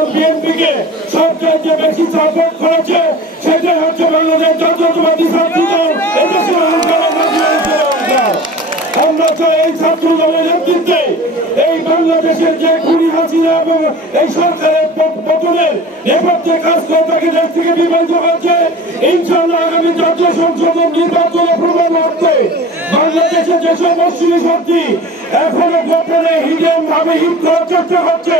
দল বিএনপিকে সবচেয়ে বেশি সাপোর্ট করেছে সেটাই হচ্ছে বাংলাদেশ জাতীয়তাবাদী ছাত্র দল। আমরা চাই এই ছাত্র দলের নেতৃত্বে এই বাংলাদেশের যে খুনি হাসিনা এবং এই সরকারের পতনের নেপথ্যে কাজ করে তাকে দেশ থেকে বিভাজিত হচ্ছে। ইনশাআল্লাহ আগামী জাতীয় সংসদ নির্বাচনে প্রমাণ করতে বাংলাদেশে যেসব অশ্লীল শক্তি এখনো গোপনে হিডেন ভাবে হিট করার চেষ্টা করছে,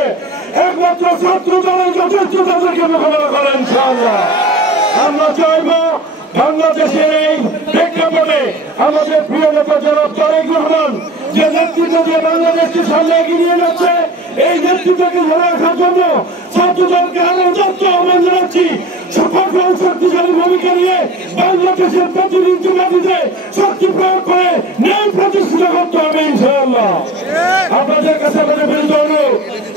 একমাত্র ছাত্র দলের যথেষ্ট তাদেরকে মোকাবেলা করে ইনশাআল্লাহ। আমরা চাইব বাংলাদেশের এই প্রেক্ষাপটে আমাদের প্রিয় নেতা জনাব তারেক রহমান যে নেতৃত্ব দিয়ে বাংলাদেশকে সামনে এগিয়ে নিয়ে যাচ্ছে, এই নেতৃত্বকে ধরে রাখার জন্য ছাত্র দলকে আরো যত আহ্বান জানাচ্ছি সকল শক্তিশালী ভূমিকা নিয়ে বাংলাদেশের প্রতিনিধিত্বে শক্তি প্রয়োগ করে ন্যায় প্রতিষ্ঠিত করতে হবে ইনশাআল্লাহ। আপনাদের কাছে আমাদের বিরুদ্ধে অনুরোধ,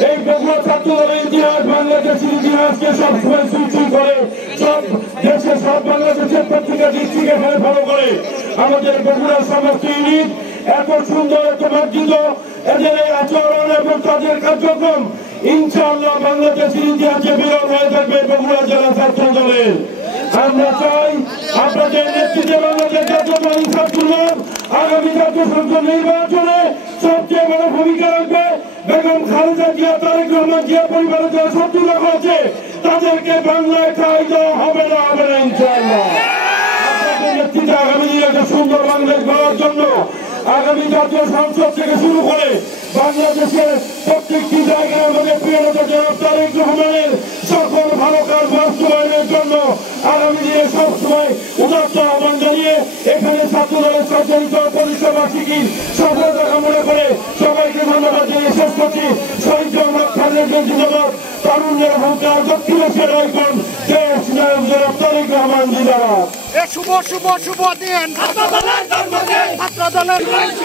এই বগুড়া ছাত্র দলের ইতিহাস বাংলাদেশের ইতিহাসকে সবসময় সুইচিং করে সব দেশে সব বাংলাদেশের প্রত্যেকটা ডিস্ট্রিক্টে ফলো করে আমাদের বগুড়ার সমস্ত ইউনিট এত সুন্দর এত মার্জিত এদের এই আচরণ এবং তাদের কার্যক্রম ইনশাআল্লাহ বাংলাদেশের ইতিহাসে বিরল হয়ে থাকবে বগুড়া জেলা ছাত্র দলের। আমরা চাই আপনাদের নেতৃত্বে বাংলাদেশ জাতীয়তাবাদী ছাত্র দল আগামী জাতীয় সংসদ নির্বাচনে সবচেয়ে বড় ভূমিকা রাখবে। বেগম খালেদা জিয়া, তারেক রহমান জিয়া পরিবারের যারা শত্রুরা হয়েছে তাদেরকে বাংলায় ঠাঁই দেওয়া হবে না ইনশাআল্লাহ। আপনাদের নেতৃত্বে আগামী দিনে একটা সুন্দর বাংলাদেশ গড়ার জন্য আগামী জাতীয় সংসদ থেকে শুরু করে বাংলাদেশের প্রত্যেকটি জায়গায় আমাদের প্রিয় নেতা জনাব তারেক রহমানের সকল ভালো কাজ বাস্তবায়নের জন্য আগামী দিনে সবসময় উদাত্ত আহ্বান জানিয়ে এখানে ছাত্র দলের সচরিত পরিষেবাসীকে সফলতা কামনা করে সবাইকে ধন্যবাদ জানিয়ে শেষ করছি। শহীদ জওহর খানের জিন্দাবাদ, তারুণ্যের হুঙ্কার, দক্ষিণেশ্বর আইকন, দেশ নায়ক জনাব তারেক রহমান জিন্দাবাদ। শুভ শুভ শুভ দিন ছাত্র দলের